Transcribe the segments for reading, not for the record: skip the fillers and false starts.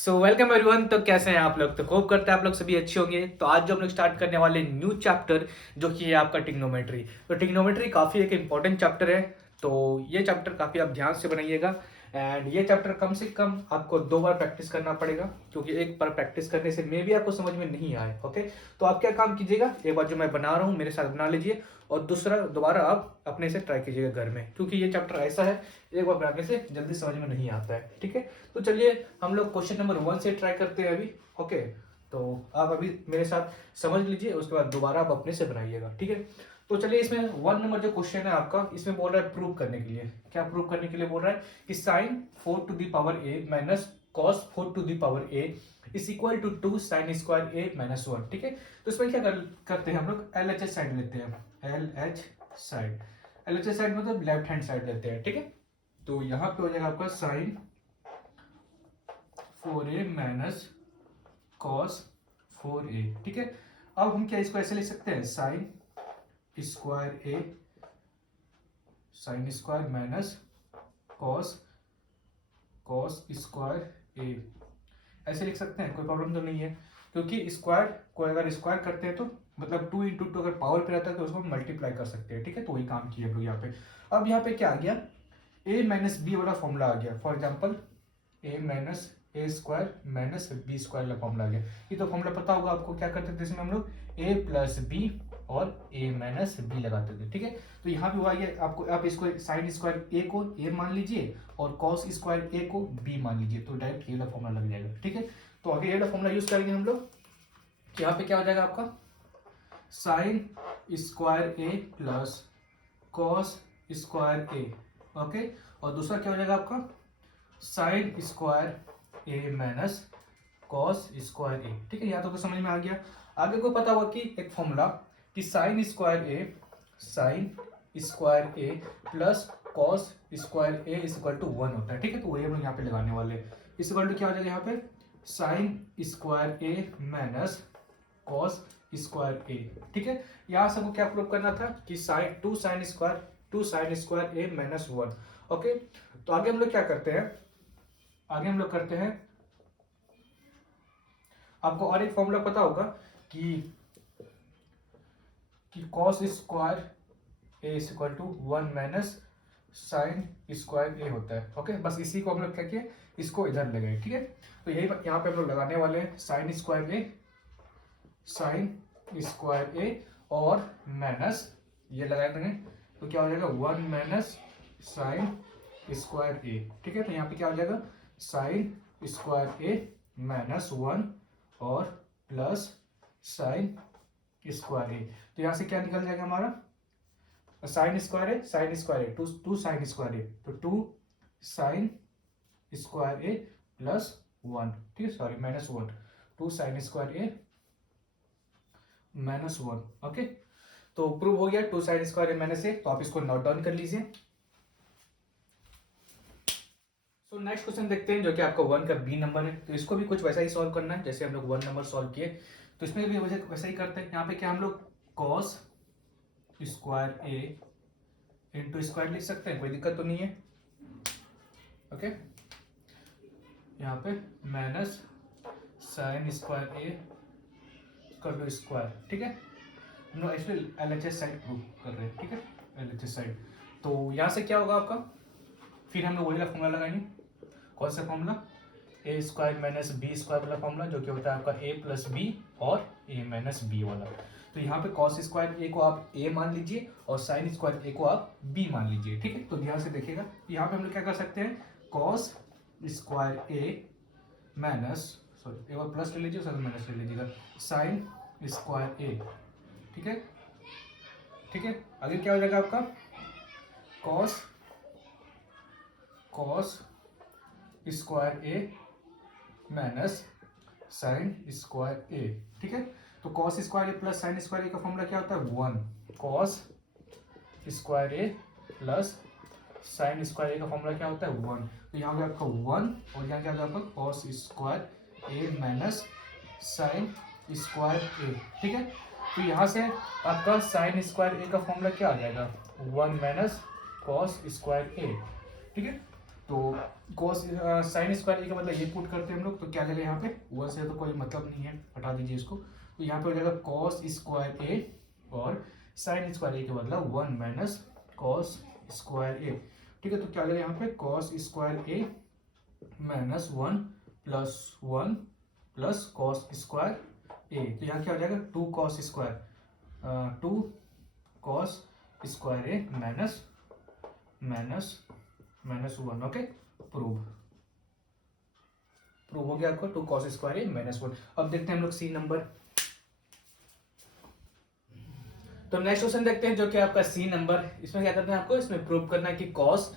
So welcome everyone. तो कैसे हैं आप लोग? तो होप करते हैं आप लोग सभी अच्छे होंगे। तो आज जो हम लोग स्टार्ट करने वाले न्यू चैप्टर जो कि है आपका टिग्नोमेट्री। तो टिग्नोमेट्री काफ़ी एक इंपॉर्टेंट चैप्टर है। तो ये चैप्टर काफ़ी आप ध्यान से बनाइएगा। एंड ये चैप्टर कम से कम आपको 2 बार प्रैक्टिस करना पड़ेगा, क्योंकि एक बार प्रैक्टिस करने से मे भी आपको समझ में नहीं आए। ओके, तो आप क्या काम कीजिएगा, एक बार जो मैं बना रहा हूँ मेरे साथ बना लीजिए, और दूसरा दोबारा आप अपने से ट्राई कीजिएगा घर में, क्योंकि ये चैप्टर ऐसा है एक बार बनाने से जल्दी समझ में नहीं आता है। ठीक है, तो चलिए हम लोग क्वेश्चन नंबर 1 से ट्राई करते हैं अभी। ओके, तो आप अभी मेरे साथ समझ लीजिए, उसके बाद दोबारा आप अपने से बनाइएगा। ठीक है, तो चलिए इसमें 1 नंबर जो क्वेश्चन है आपका, इसमें बोल रहा है प्रूव करने के लिए। क्या प्रूव करने के लिए बोल रहा है कि sine 4 to the power A minus cos 4 to the power A is equal to 2 sine square A minus 1। ठीक है, तो इसमें क्या करते हैं हम लोग, एल एच एस साइड लेते हैं। L H side, L H S side मतलब लेफ्ट हैंड साइड लेते हैं। ठीक है, तो यहाँ पे हो जाएगा आपका sign 4a minus cos 4a। ठीक है, अब हम क्या इसको ऐसे लिख सकते हैं, sine square A, sine square minus cos cos square A, ऐसे लिख सकते हैं। कोई प्रॉब्लम तो नहीं है, क्योंकि स्क्वायर को अगर स्क्वायर करते हैं तो मतलब 2 × 2 अगर पावर पे रहता है तो उसको मल्टीप्लाई कर सकते हैं। ठीक है, तो वही काम किया हम लोग यहाँ पे। अब यहाँ पे क्या आ गया, a माइनस बी वाला फॉर्मूला आ गया। For example A minus A square minus B square का फॉर्मूला आ गया। ये तो फॉर्मूला पता होगा आपको। क्या करते थे इसमें हम लोग, ए प्लस बी और ए माइनस बी लगाते थे। ठीक है, तो यहाँ पे हुआ ये आपको, आप इसको साइन स्क्वायर ए को ए मान लीजिए और कॉस स्क्वायर ए को बी मान लीजिए, तो डायरेक्ट ये वाला फॉर्मूला लग जाएगा। ठीक है, तो आगे ये वाला फॉर्मूला यूज करेंगे हम लोग। यहाँ पे क्या हो जाएगा आपका, sign square A plus cos square A. Okay, और दूसरा क्या हो जाएगा आपका, sign square A minus cos square A. ठीक है, यहाँ तो समझ में आ गया। आगे को पता होगा कि एक फॉर्मूला कि sine square A plus cos square A is equal to 1 होता है। ठीक है, तो वही हम लोग यहाँ पे लगाने वाले हैं। इस इक्वल टू क्या हो जाएगा यहाँ पे, sign square A minus cos square A. ठीक है, यहाँ सबको क्या प्रूव करना था कि sign to sine square A minus 1। Okay, तो आगे हम लोग क्या करते हैं, आगे हम लोग करते हैं, आपको और एक फॉर्मूला पता होगा कि cos square A is equal to 1 minus sine square A होता है। ओके, बस इसी को हम लोग क्या किए, इसको इधर लगाए। ठीक है, तो यही यहाँ पे हम लोग लगाने वाले हैं, साइन स्क्वायर ए और माइनस ये लगा देंगे, तो क्या हो जाएगा 1 माइनस साइन स्क्वायर ए। ठीक है, तो यहाँ पे क्या हो जाएगा, साइन स्क्वायर ए माइनस 1 और प्लस साइन स्क्वायर ए। तो यहाँ से क्या निकल जाएगा हमारा, sine square A two sine square A, तो 2 साइन स्क्वायर ए प्लस 1। ठीक है, sorry minus 1, 2 sine square A minus 1। Okay, तो प्रूव हो गया 2 sine square A minus A. तो आप इसको नोट डाउन कर लीजिए। तो नेक्स्ट क्वेश्चन देखते हैं, जो कि आपका 1 का बी नंबर है। तो इसको भी कुछ वैसा ही सॉल्व करना है जैसे हम लोग 1 नंबर सॉल्व किए। तो इसमें भी वैसा ही करते हैं। यहाँ पे क्या हम लोग cos square A into square लिख सकते हैं, कोई दिक्कत तो नहीं है। ओके, यहाँ पे माइनस साइन स्क्वायर ए कर लो स्क्वायर। ठीक है, no actually LHS side prove कर रहे हैं। ठीक है, एलएचएस साइड। तो यहाँ से क्या होगा आपका, फिर हम लोग वही वाला फॉर्मूला लगाएंगे। कौन सा formula, A square minus B square वाला फॉर्मूला, जो कि होता है आपका ए प्लस बी और ए माइनस बी वाला। तो यहाँ पे कॉस स्क्वायर ए को आप ए मान लीजिए और साइन स्क्वायर ए को आप बी मान लीजिए। ठीक है, तो ध्यान से देखिएगा, यहाँ पे हम लोग क्या कर सकते हैं, cos square A minus, sorry एक बार प्लस ले लीजिए, माइनस ले लीजिएगा, साइन स्क्वायर ए। ठीक है, ठीक है, आगे क्या हो जाएगा आपका, cos square A minus sine square A. ठीक है, तो cos square A plus sine square A का फॉर्मूला क्या होता है, 1। Cos square A plus sine square A का फॉर्मूला क्या होता है, 1। तो यहाँ पे आपका 1 और यहाँ क्या होगा, cos square A minus sine square A. ठीक है, तो यहाँ से आपका साइन स्क्वायर ए का फॉर्मूला क्या आ जाएगा, 1 माइनस कॉस स्क्वायर ए। ठीक है, तो कॉस साइन स्क्वायर ए का मतलब ये पुट करते हैं हम लोग, तो क्या लगेगा यहाँ पे 1 से तो कोई मतलब नहीं है, हटा दीजिए इसको। तो यहाँ पे हो जाएगा कॉस स्क्वायर ए और साइन स्क्वायर ए के मतलब 1 माइनस कॉस स्क्वायर ए। ठीक है, तो क्या लगेगा यहाँ पे cos square A minus 1 plus 1 plus cos square A. तो यहाँ क्या हो जाएगा 2 cos square 2 cos square A minus minus minus 1। Okay, prove हो गया आपको 2 कॉस स्क्वायर ए माइनस 1। अब देखते हैं हम लोग सी नंबर। तो नेक्स्ट क्वेश्चन देखते हैं जो कि आपका सी नंबर। इसमें क्या करना है आपको, इसमें प्रूव करना है कि cos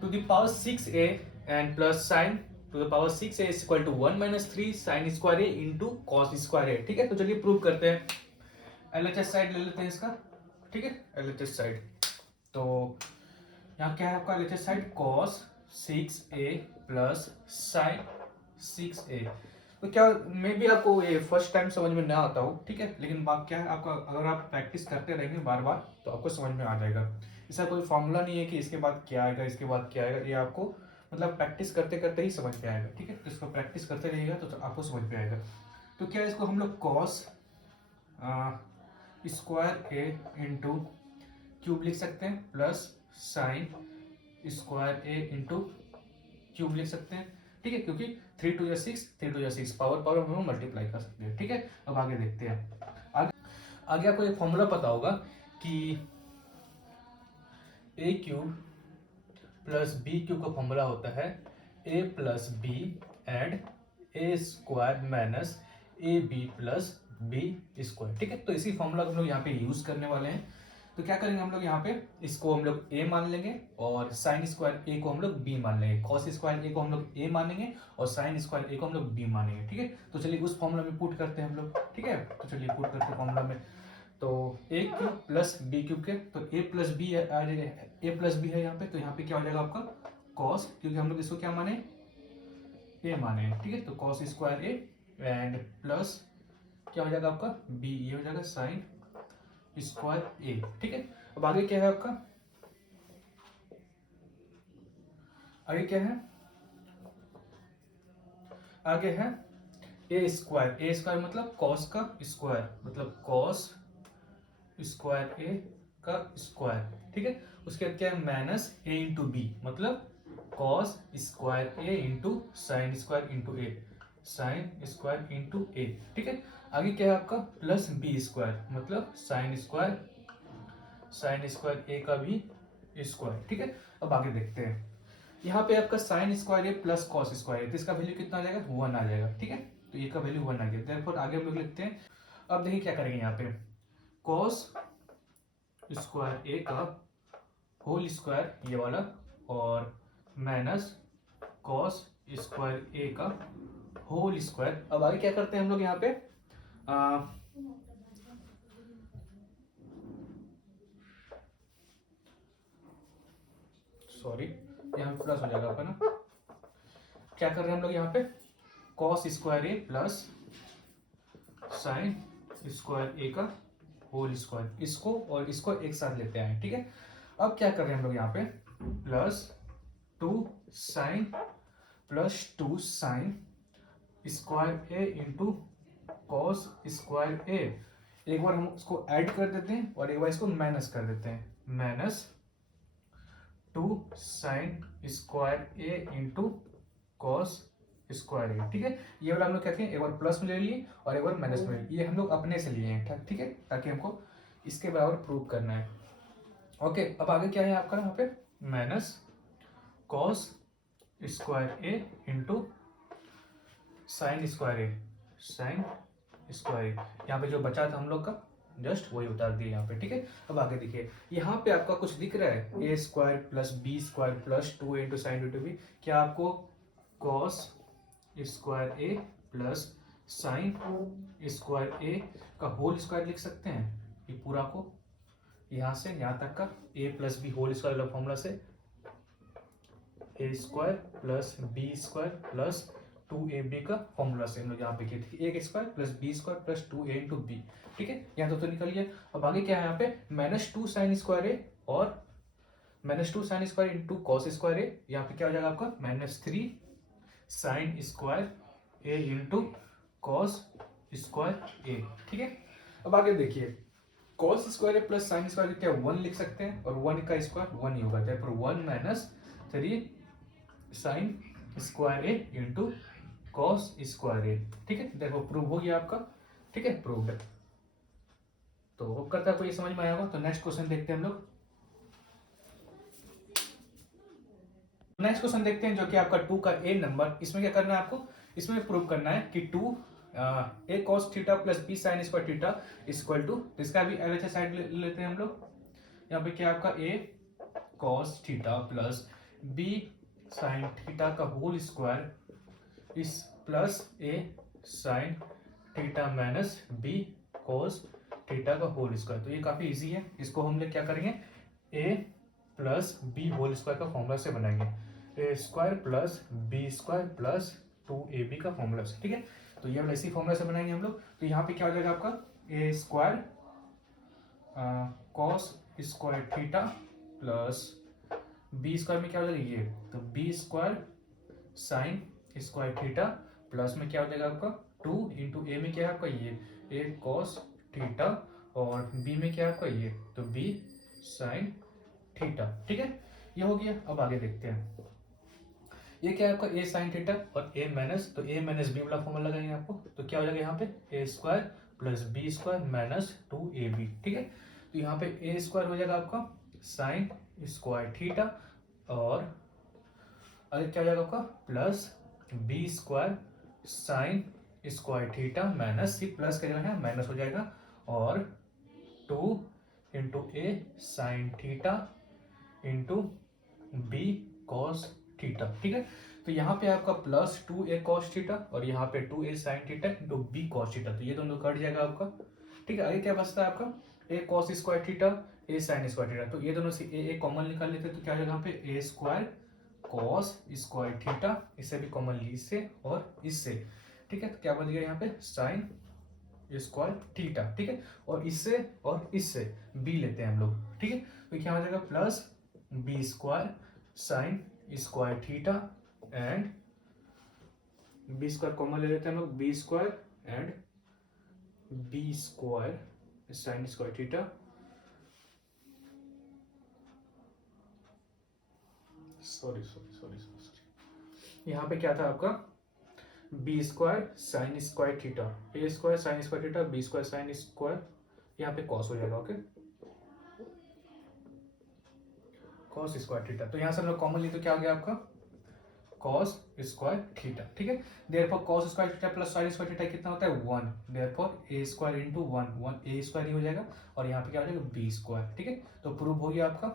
to the power 6a and plus sine to the power 6a is equal to 1 minus 3 sine square A into cos square A. ठीक है, तो चलिए प्रूव करते हैं। एलएचएस साइड ले लेते हैं इसका। ठीक है, एलएचएस साइड, तो यहाँ क्या है आपका LHS side cos 6a plus sign 6a। तो क्या मे भी आपको ये फर्स्ट टाइम समझ में ना आता हो, ठीक है, लेकिन बात क्या है आपका, अगर आप प्रैक्टिस करते रहेंगे बार बार तो आपको समझ में आ जाएगा। इसका कोई फॉर्मूला नहीं है कि इसके बाद क्या आएगा इसके बाद क्या आएगा, ये आपको मतलब प्रैक्टिस करते करते ही समझ में आएगा। ठीक है, तो इसको प्रैक्टिस करते रहिएगा तो आपको समझ में आएगा। तो क्या इसको हम लोग cos square A into cube लिख सकते हैं plus sine square A into cube लिख सकते हैं। ठीक है, क्योंकि 3 टू 6 3 टू 6 पावर हम मल्टीप्लाई कर सकते हैं। ठीक है, अब आगे देखते हैं। आगे आपको एक फॉर्मूला पता होगा कि A cube plus B cube का फॉर्मूला होता है A plus B and A square minus A B plus B square. ठीक है, तो इसी फॉर्मूला को हम लोग यहाँ पे यूज करने वाले हैं। तो क्या करेंगे हम लोग यहाँ पे, इसको हम लोग a मान लेंगे और साइन स्क्वायर a को हम लोग b मान लेंगे, कॉस स्क्वायर a को हम लोग a मानेंगे और साइन स्क्वायर a को हम लोग b मानेंगे। ठीक है, तो चलिए उस फॉर्मूला में पुट करते हैं हम लोग। ठीक है, तो चलिए पुट करते हैं फॉर्मूला में। तो a cube plus B cube के, तो a प्लस बी है, a प्लस बी है यहाँ पे, तो यहाँ पे क्या हो जाएगा आपका कॉस, क्योंकि हम लोग इसको क्या माने a माने। ठीक है, तो cos square a and plus क्या हो जाएगा आपका b, ये हो जाएगा साइन स्क्वायर ए। ठीक है, अब आगे क्या है आपका, आगे क्या है, आगे है ए स्क्वायर। ए स्क्वायर मतलब कॉस का स्क्वायर, मतलब कॉस स्क्वायर ए का स्क्वायर। ठीक है, उसके बाद क्या है माइनस ए इंटू बी, मतलब cos square A into sine square into A, sine square into ए। ठीक है, आगे क्या है आपका प्लस बी स्क्वायर, मतलब साइन स्क्वायर ए का भी स्क्वायर। ठीक है, अब आगे देखते हैं। यहाँ पे आपका sign square A plus cos square A, तो इसका वैल्यू कितना आ जाएगा 1 आ जाएगा। ठीक है, तो ये का वैल्यू 1 आ गया, देयरफॉर आगे हम लोग लिखते हैं। अब देखिए क्या करेंगे यहाँ पे, कॉस स्क्वायर ए का होल स्क्वायर ये वाला और माइनस कॉस स्क्वायर ए का होल स्क्वायर। अब आगे क्या करते हैं हम लोग यहाँ पे सॉरी यहाँ प्लस हो जाएगा आपका ना। क्या कर रहे हैं हम लोग यहाँ पे cos square A plus sine square A का होल स्क्वायर, इसको और इसको एक साथ लेते हैं। ठीक है, अब क्या कर रहे हैं हम लोग यहाँ पे plus 2 sine plus 2 sine square A into cos square A. एक बार हम उसको ऐड कर देते हैं और एक बार इसको माइनस कर देते हैं, minus 2 sine square A into cos square A. ठीक है, ये वाला हम लोग क्या किए, एक बार प्लस में ले लिए और एक बार माइनस में ले लिए, ये हम लोग अपने से लिए हैं। ठीक है, ताकि हमको इसके बराबर प्रूव करना है। ओके, अब आगे क्या है आपका यहाँ पे minus cos square A into sine square A, sine square A. यहाँ पे जो बचा था हम लोग का जस्ट वही उतार दिए यहाँ पे। ठीक है, अब आगे देखिए यहाँ पे आपका कुछ दिख रहा है A square plus B square plus 2 into sine into B. क्या आपको cos square A plus sine square A का होल स्क्वायर लिख सकते हैं, ये पूरा को यहाँ से यहाँ तक का A plus B whole square वाला फॉर्मूला से A square plus B square plus 2ab का फॉर्मूला से हम लोग यहाँ पे किए थे, A square plus B square plus 2a into B. ठीक है, यहाँ तो निकल गया। अब आगे क्या है यहाँ पे माइनस 2 साइन स्क्वायर ए और -2 sine square into cos square A, यहाँ पे क्या हो जाएगा आपका -3 sine square A into cos square A. ठीक है, अब आगे देखिए cos square A plus sine square क्या 1 लिख सकते हैं, और 1 का स्क्वायर 1 ही होगा, therefore 1 - 3 sine square A into cos square A. ठीक है, देखो प्रूव हो गया आपका। ठीक है, प्रूव्ड है। तो होप करता है कोई समझ में आया होगा। तो नेक्स्ट क्वेश्चन देखते हैं हम लोग। नेक्स्ट क्वेश्चन देखते हैं जो कि आपका 2 का ए नंबर। इसमें क्या करना है आपको, इसमें प्रूव करना है कि 2 A cos theta plus B sine square theta equal to, इसका भी एलएचएस साइड लेते हैं हम लोग। यहाँ पे क्या आपका A cos theta plus B sine theta का होल स्क्वायर इस plus A sine theta minus B cos theta का होल स्क्वायर। तो ये काफी इजी है, इसको हम लोग क्या करेंगे, A plus B whole square का फॉर्मूला से बनाएंगे, A square plus B square plus 2ab का फॉर्मूला से। ठीक है, तो ये इसी फॉर्मूला से बनाएंगे हम लोग। तो यहाँ पे क्या हो जाएगा आपका A square cos square theta plus B square में क्या हो जाएगा ये, तो B square sine square theta plus में क्या हो जाएगा आपका 2 इंटू ए में क्या है आपका ये ए कॉस थीटा, और बी में क्या है आपका ये, तो बी साइन थीटा। ठीक है, ये हो गया। अब आगे देखते हैं, ये क्या है आपका ए साइन थीटा और ए माइनस, तो ए माइनस बी वाला फॉर्मूला लगाएंगे आपको। तो क्या हो जाएगा यहाँ पे A square plus B square minus 2ab। ठीक है, तो यहाँ पे ए स्क्वायर हो जाएगा आपका साइन स्क्वायर थीटा, और आगे क्या हो जाएगा आपका plus B square sine square theta minus C plus का जगह है माइनस हो जाएगा, और 2 into A sine theta into B cos theta. ठीक है, तो यहाँ पे आपका प्लस 2a कॉस थीटा और यहाँ पे 2a sine theta into B cos theta, तो ये दोनों कट जाएगा आपका। ठीक है, आगे क्या बचता है आपका a cos square theta a sign square theta, तो ये दोनों से a कॉमन निकाल लेते हैं, तो क्या हो जाएगा यहाँ पे a square cos square theta, इससे भी कॉमन ली इससे और इससे। ठीक है, तो क्या बच गया यहाँ पे साइन स्क्वायर थीटा। ठीक है, और इससे b लेते हैं हम लोग। ठीक है, तो क्या हो जाएगा plus B square sine square theta and B square common ले लेते हैं हम लोग, B square and B square sine square theta sorry यहाँ पे क्या था आपका B square sine square theta, A square sine square theta B square sine square, यहाँ पे कॉस हो जाएगा। ओके, कॉस स्क्वायर थीटा, तो यहाँ से हम लोग कॉमन ली तो क्या हो गया आपका कॉस स्क्वायर थीटा। ठीक है, therefore cos square theta plus sine square theta कितना होता है 1, देयरफॉर ए स्क्वायर इंटू 1 ए स्क्वायर ही हो जाएगा, और यहाँ पे क्या हो जाएगा बी स्क्वायर। ठीक है, तो प्रूव हो गया आपका।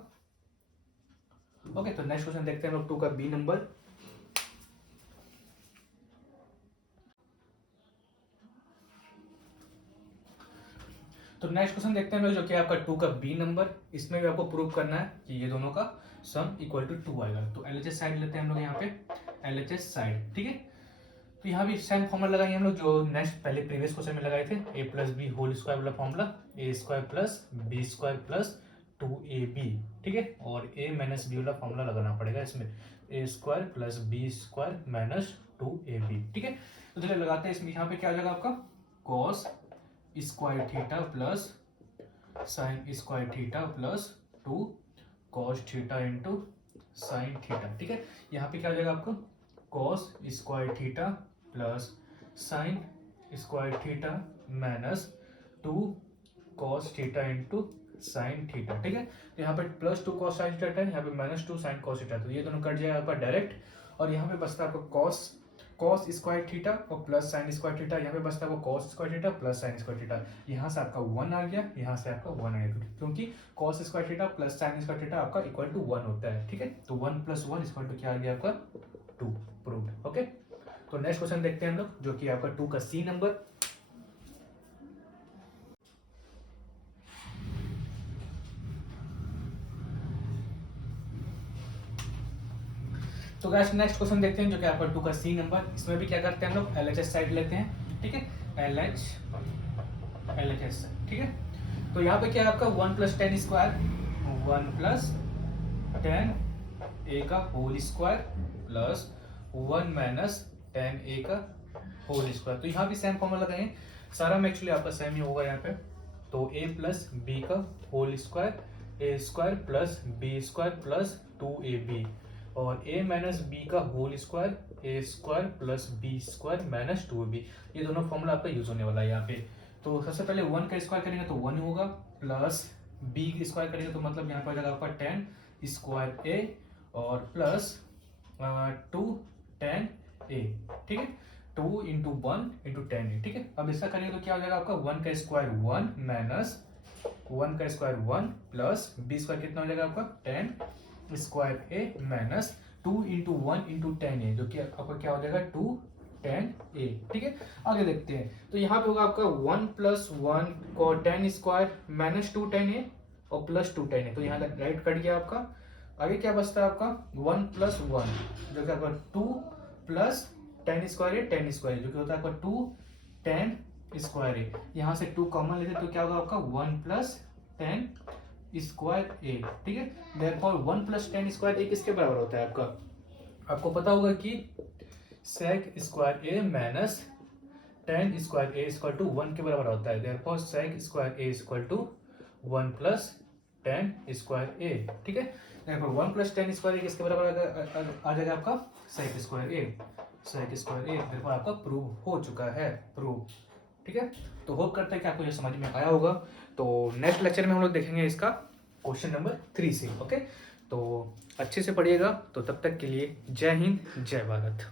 ओके, तो नेक्स्ट क्वेश्चन देखते हैं हम लोग 2 का बी नंबर। तो नेक्स्ट क्वेश्चन देखते हैं हम लोग जो कि आपका 2 का बी नंबर। इसमें भी आपको प्रूव करना है कि ये दोनों का सम इक्वल टू 2 आएगा। तो एलएचएस साइड लेते हैं हम लोग यहाँ पे, एलएचएस साइड। ठीक है, तो यहाँ भी सेम फॉर्मूला लगाएंगे हम लोग जो नेक्स्ट पहले प्रीवियस क्वेश्चन में लगाए थे, A plus B whole square वाला formula, A square plus B square plus 2ab। ठीक है, और ए माइनस बी वाला फॉर्मूला लगाना पड़ेगा इसमें, A square plus B square minus 2ab। ठीक है, तो चलिए लगाते हैं इसमें। यहाँ पे क्या हो जाएगा आपका cos square theta plus sine square theta plus 2 cos theta into sine theta. ठीक है, यहाँ पे क्या हो जाएगा आपका cos square theta plus sine square theta minus 2 cos theta into sine theta. ठीक है, तो यहाँ पे प्लस 2 कॉस साइन थीटा है, यहाँ पे माइनस 2 साइन कॉस थीटा, तो ये दोनों कट जाएगा आपका डायरेक्ट, और यहाँ पे बचता है आपका कॉस स्क्वायर थीटा और प्लस साइन स्क्वायर थीटा, यहाँ पे बचता है वो cos square theta plus sine square theta. यहाँ से आपका 1 आ गया, यहाँ से आपका 1 आ गया, क्योंकि cos square theta plus sine square theta आपका इक्वल टू 1 होता है। ठीक है, तो 1 + 1 इक्वल टू क्या आ गया आपका 2, प्रूव्ड। ओके, तो नेक्स्ट क्वेश्चन देखते हैं हम लोग जो कि आपका 2 का सी नंबर। तो गाइस नेक्स्ट क्वेश्चन देखते हैं जो कि आपका 2 का सी नंबर। इसमें भी क्या करते हैं हम लोग एलएचएस साइड लेते हैं। ठीक है, एलएचएस। ठीक है, तो यहाँ पे क्या है आपका 1 + 10 स्क्वायर 1 + टेन ए का whole square plus 1 minus tan A का होल स्क्वायर। तो यहाँ भी सेम फॉर्मूला लगाएं, सारा में एक्चुअली आपका सेम ही होगा यहाँ पे। तो ए प्लस बी का whole square A square plus B square plus 2ab, और a माइनस बी का whole square A square plus B square minus 2ab। ये दोनों फॉर्मूला आपका यूज होने वाला है यहाँ पे। तो सबसे पहले 1 का स्क्वायर करेंगे तो 1 होगा, प्लस बी का स्क्वायर करेंगे तो मतलब यहाँ पर आ जाएगा आपका 10 स्क्वायर ए और प्लस 2 10 ए, ठीक है। 2 इंटू 1 इंटू 10 ए, ठीक है। अब इसका करेंगे तो क्या हो जाएगा आपका 1 का स्क्वायर 1 माइनस 1 का स्क्वायर 1 प्लस बी स्क्वायर कितना हो जाएगा आपका 10 square A minus 2 into 1 into 10 ए, जो कि आपका क्या हो जाएगा 2 10 ए, ठीक है। आगे देखते हैं, तो यहाँ पे होगा आपका 1 प्लस 1 को 10 स्क्वायर माइनस 2 10 ए और प्लस 2 10 ए, तो यहाँ राइट कट गया आपका। आगे क्या बचता है आपका 1 प्लस 1 जो कि आपका 2 प्लस 10 स्क्वायर ए 10 स्क्वायर जो कि होता है आपका 2 10 स्क्वायर ए। यहाँ से 2 कॉमन लेते तो क्या होगा आपका 1 प्लस 10 स्क्वायर ए, ठीक है। देयरफॉर 1 प्लस 10 स्क्वायर ए किसके बराबर होता है आपका, आपको पता होगा कि sec square A minus 10 square A equal to 1 के बराबर होता है। Therefore sec square A equal to 1 plus 10 square A, ठीक है। देयरफॉर 1 प्लस 10 स्क्वायर ए किसके बराबर आ जाएगा आपका सेक स्क्वायर ए, सेक स्क्वायर ए। देयरफॉर आपका प्रूव हो चुका है, प्रूव, ठीक है। तो होप करते हैं कि आपको ये समझ में आया होगा। तो नेक्स्ट लेक्चर में हम लोग देखेंगे इसका क्वेश्चन नंबर 3 से, ओके। तो अच्छे से पढ़िएगा। तो तब तक के लिए जय हिंद, जय भारत।